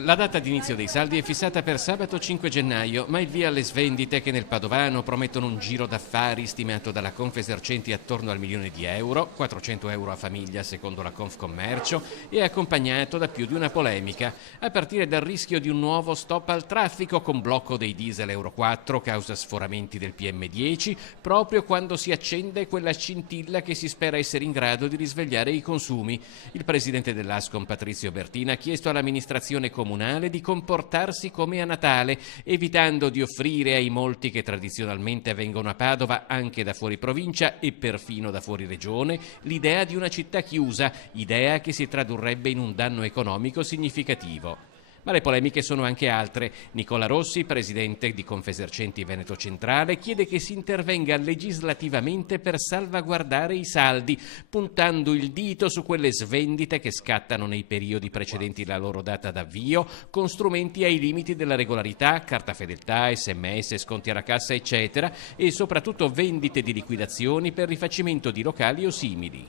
La data di inizio dei saldi è fissata per sabato 5 gennaio, ma il via alle svendite che nel Padovano promettono un giro d'affari stimato dalla Confesercenti attorno al €1.000.000, 400 euro a famiglia secondo la Confcommercio, è accompagnato da più di una polemica, a partire dal rischio di un nuovo stop al traffico con blocco dei diesel Euro 4 causa sforamenti del PM10, proprio quando si accende quella scintilla che si spera essere in grado di risvegliare i consumi. Il presidente dell'Ascom Patrizio Bertina ha chiesto all'amministrazione comunale di comportarsi come a Natale, evitando di offrire ai molti che tradizionalmente vengono a Padova anche da fuori provincia e perfino da fuori regione l'idea di una città chiusa, idea che si tradurrebbe in un danno economico significativo. Ma le polemiche sono anche altre. Nicola Rossi, presidente di Confesercenti Veneto Centrale, chiede che si intervenga legislativamente per salvaguardare i saldi, puntando il dito su quelle svendite che scattano nei periodi precedenti la loro data d'avvio, con strumenti ai limiti della regolarità, carta fedeltà, SMS, sconti alla cassa, eccetera, e soprattutto vendite di liquidazioni per rifacimento di locali o simili.